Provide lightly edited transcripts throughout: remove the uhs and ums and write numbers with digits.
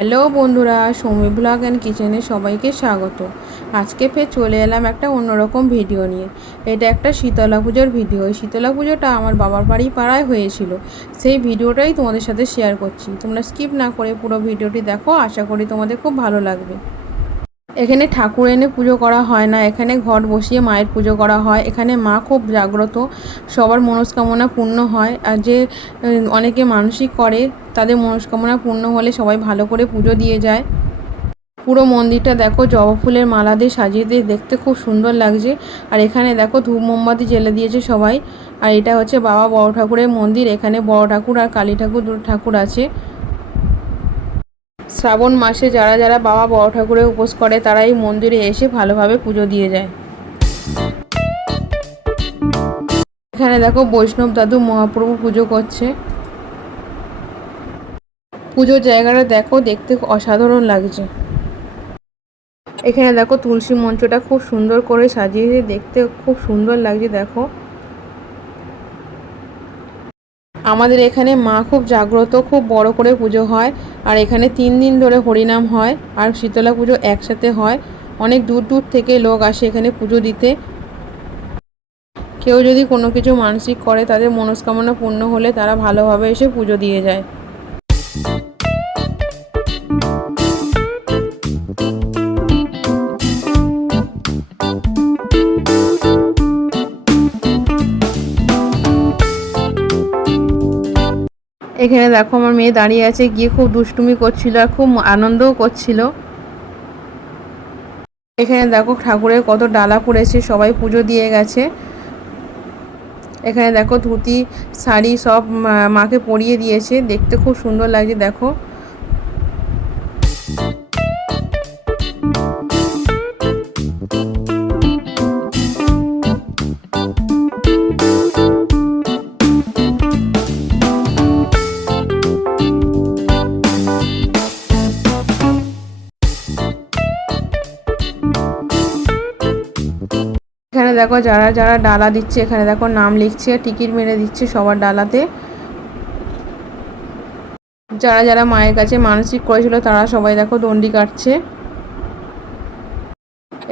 Hello বন্ধুরা, Soumi blog and কিচেনে সবাইকে স্বাগত। আজকে ফের চলে এলাম একটা অন্যরকম ভিডিও নিয়ে। এটা একটা শীতলা পুজোর ভিডিও। এই শীতলা পুজোটা আমার বাবার বাড়ি পাড়ায় হয়েছিল। সেই ভিডিওটাই তোমাদের সাথে শেয়ার করছি। তোমরা স্কিপ না করে পুরো ভিডিওটি দেখো, আশা করি তোমাদের খুব ভালো লাগবে। এখানে ঠাকুর এনে পুজো করা হয় না, এখানে ঘট বসিয়ে মায়ের পুজো করা হয়। এখানে মা খুব জাগ্রত, সবার মনস্কামনা পূর্ণ হয়। আর যে অনেকে মানসিক করে, তাদের মনস্কামনা পূর্ণ হলে সবাই ভালো করে পুজো দিয়ে যায়। পুরো মন্দিরটা দেখো জবা ফুলের মালা দিয়ে সাজিয়ে দিয়ে দেখতে খুব সুন্দর লাগছে। আর এখানে দেখো ধূপ মোমবাতি জ্বেলে দিয়েছে সবাই। আর এটা হচ্ছে বাবা বড় ঠাকুরের মন্দির। এখানে বড় ঠাকুর আর কালী ঠাকুর দুটো ঠাকুর আছে। শ্রাবণ মাসে যারা যারা বাবা বড় ঠাকুরের উপোস করে তারা এই মন্দিরে এসে ভালোভাবে পুজো দিয়ে যায়। এখানে দেখো বৈষ্ণব দাদু মহাপ্রভু পুজো করছে। পুজোর জায়গাটা দেখো, দেখতে অসাধারণ লাগছে। এখানে দেখো তুলসী মঞ্চটা খুব সুন্দর করে সাজিয়েছে, দেখতে খুব সুন্দর লাগছে। দেখো আমাদের এখানে মা খুব জাগ্রত, খুব বড় করে পুজো হয়। আর এখানে 3 দিন ধরে হরিনাম হয় আর শীতলা পুজো একসাথে হয়। অনেক দূর দূর থেকে লোক আসে এখানে পুজো দিতে। কেউ যদি কোনো কিছু মানসিক করে, তাদের মনস্কামনা পূর্ণ হলে তারা ভালোভাবে এসে পুজো দিয়ে যায়। এখানে দেখো আমার মেয়ে দাঁড়িয়ে আছে, গিয়ে খুব দুষ্টুমি করছিল আর খুব আনন্দও করছিল। এখানে দেখো ঠাকুরের কত ডালা পড়েছে, সবাই পুজো দিয়ে গেছে। এখানে দেখো ধুতি শাড়ি সব মাকে পরিয়ে দিয়েছে, দেখতে খুব সুন্দর লাগছে। দেখো এখানে দেখো যারা যারা ডালা দিচ্ছে, এখানে দেখো নাম লিখছে, টিকিট মেরে দিচ্ছে সবার ডালাতে। যারা যারা মায়ের কাছে মানসিক করেছিল তারা সবাই দেখো দণ্ডি কাটছে।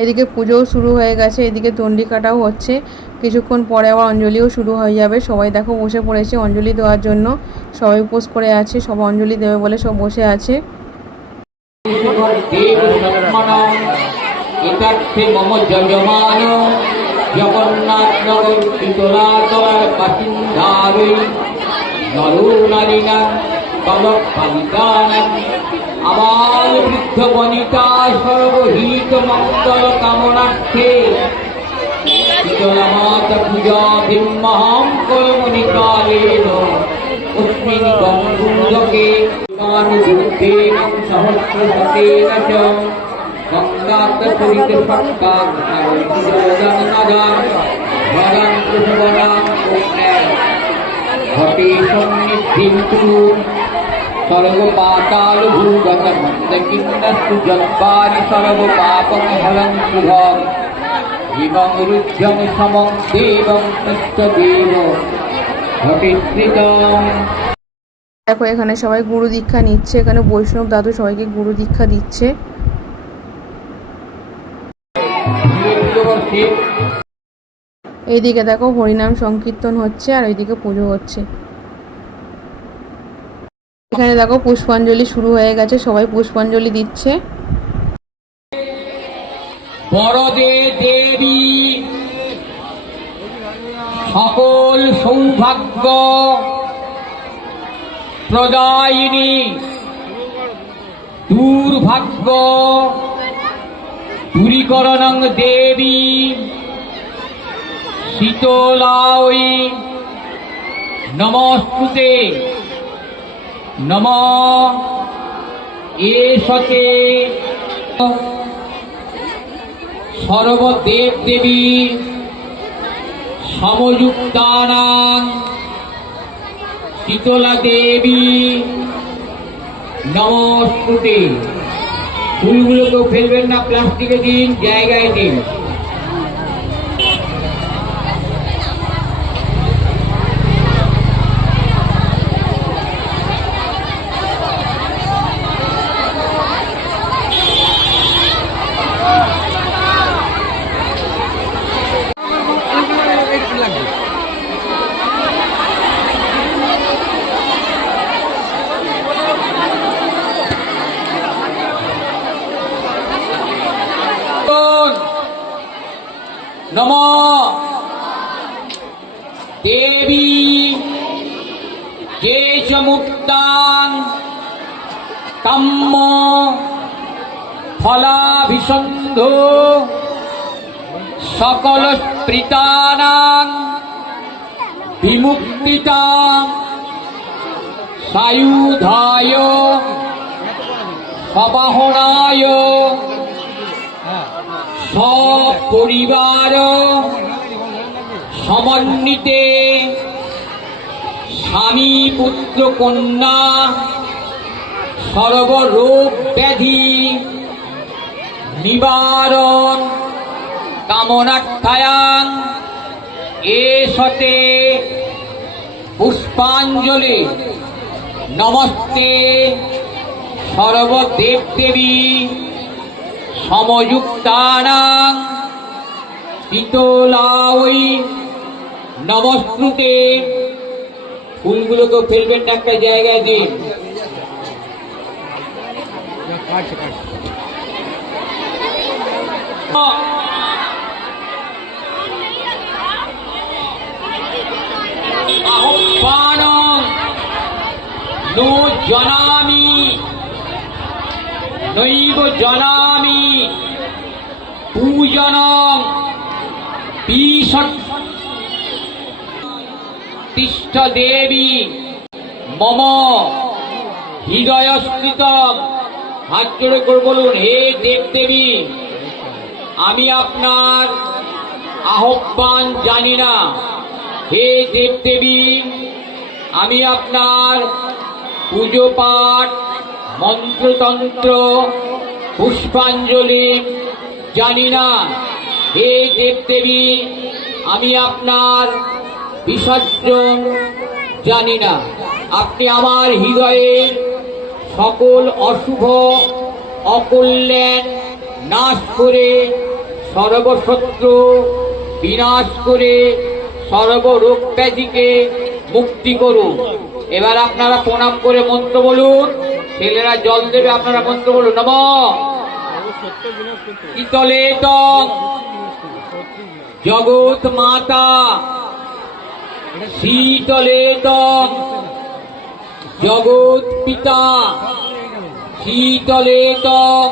এদিকে পুজোও শুরু হয়ে গেছে, এদিকে দণ্ডি কাটাও হচ্ছে। কিছুক্ষণ পরে আবার অঞ্জলিও শুরু হয়ে যাবে। সবাই দেখো বসে পড়েছে অঞ্জলি দেওয়ার জন্য। সবাই উপোস করে আছে, সব অঞ্জলি দেবে বলে সব বসে আছে। জগন্নাথ নগর শীতলা তলার বাসিন্দারই নরু নারীনা কলক পালিকানা আবার বৃদ্ধ বনিতা সর্বহিত মঙ্গল কামনার্থে শীতলা মাতা পূজা ভিন্মহাম কলমণিকালেন অস্মিন গঙ্গুন্দকে কানুবুদ্ধেন সহস্রশতেন চ গঙ্গাত চরিত সৎকার ঘটে সন্নিধিম সর্বপাতাল ভূগত মন্দকিন্নস্তু জব্বারি সর্বপাপং হরং শুভং জীবং রুদ্ধং সমং দেবং কৃষ্ণদেব ঘটিস্মৃতং। দেখো এখানে সবাই গুরু দীক্ষা নিচ্ছে। এখানে বৈষ্ণব দাদু সবাইকে গুরু দীক্ষা দিচ্ছে। এইদিকে দেখো হরিনাম সংকীর্তন হচ্ছে আর ওইদিকে পুজো হচ্ছে। এখানে দেখো পুষ্পাঞ্জলি শুরু হয়ে গেছে, সবাই পুষ্পাঞ্জলি দিচ্ছে। বরদে দেবী সকল সৌভাগ্য প্রদায়িনী দুর্ভাগ্য দূরীকরণং দেবী শীতলাই নমস্তুতে নম এষতে সর্বদেব দেবী সমযুক্তানাং শীতলা দেবী নমস্তুতে। ফুলগুলোকেও ফেলবেন না, প্লাস্টিকে দিন, জায়গায় দিন। নম দেবী যে চ মুক্তাং কাম্য ফলাভিসন্ধো সকল স্পৃতানাং বিমুক্তিতাং সায়ুধায় সবাহনায় সপরিবার সমন্বিতে স্বামী পুত্র কন্যা সর্বরোগ ব্যাধি নিবারণ কামনার্থায়াং এসতে পুষ্পাঞ্জলি নমস্তে সর্বদেবদেবী সমযুক্তানাং শীতলাওই নমস্তুতে। ফুলগুলোকে ফেলবেন না, একটা জায়গায় দিন। আহ্বানং নো জানামি নৈব জানামি পূজনং তিষ্ঠ দেবী মম হৃদয়স্থিতম। হাত জোড়ে করে বলুন, হে দেবদেবী, আমি আপনার আহ্বান জানি না। হে দেবদেবী, আমি আপনার পুজো পাঠ মন্ত্রতন্ত্র পুষ্পাঞ্জলি জানি না। হে দেবদেবী, আমি আপনার বিসর্জন জানি না। আপনি আমার হৃদয়ের সকল অশুভ অকল্যাণ নাশ করে সর্বশত্রু বিনাশ করে সর্বরোগ ব্যাধিকে মুক্তি করুন। এবার আপনারা প্রণাম করে মন্ত্র বলুন। ছেলেরা জল দেবে, আপনারা মন্ত্র বলুন। নম শীতলেতং জগৎ মাতা শীতলেতং জগৎ পিতা শীতলেতং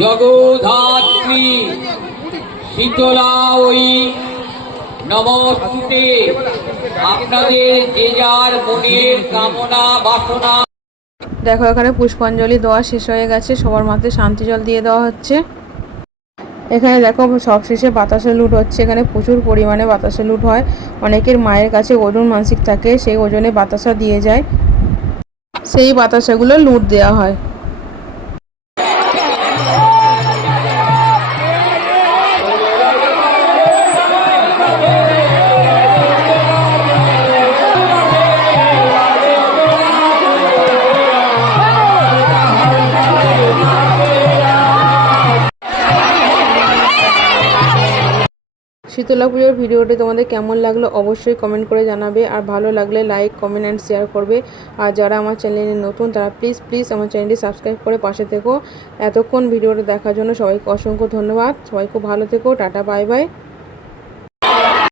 জগদ্ধাত্রী শীতলা ওই নমস্তুতে। আপনাদের যে যার মনের কামনা বাসনা। দেখো এখানে পুষ্পাঞ্জলি দেওয়া শেষ হয়ে গেছে, সবার মাথায় শান্তি জল দিয়ে দেওয়া হচ্ছে। এখানে দেখো সবশেষে বাতাসে লুট হচ্ছে। এখানে প্রচুর পরিমাণে বাতাসে লুট হয়। অনেকের মায়ের কাছে ওজন মানসিক থাকে, সেই ওজনে বাতাসা দিয়ে যায়, সেই বাতাসাগুলো লুট দেওয়া হয়। শীতলা পুজোর ভিডিওটি তোমাদের কেমন লাগলো অবশ্যই কমেন্ট করে জানাবে, আর ভালো লাগলে লাইক কমেন্ট অ্যান্ড শেয়ার করবে। আর যারা আমার চ্যানেলে নতুন তারা প্লিজ আমার চ্যানেলটি সাবস্ক্রাইব করে পাশে থেকো। এতক্ষণ ভিডিওটা দেখার জন্য সবাইকে অসংখ্য ধন্যবাদ। সবাই খুব ভালো থেকো। Tata, bye bye.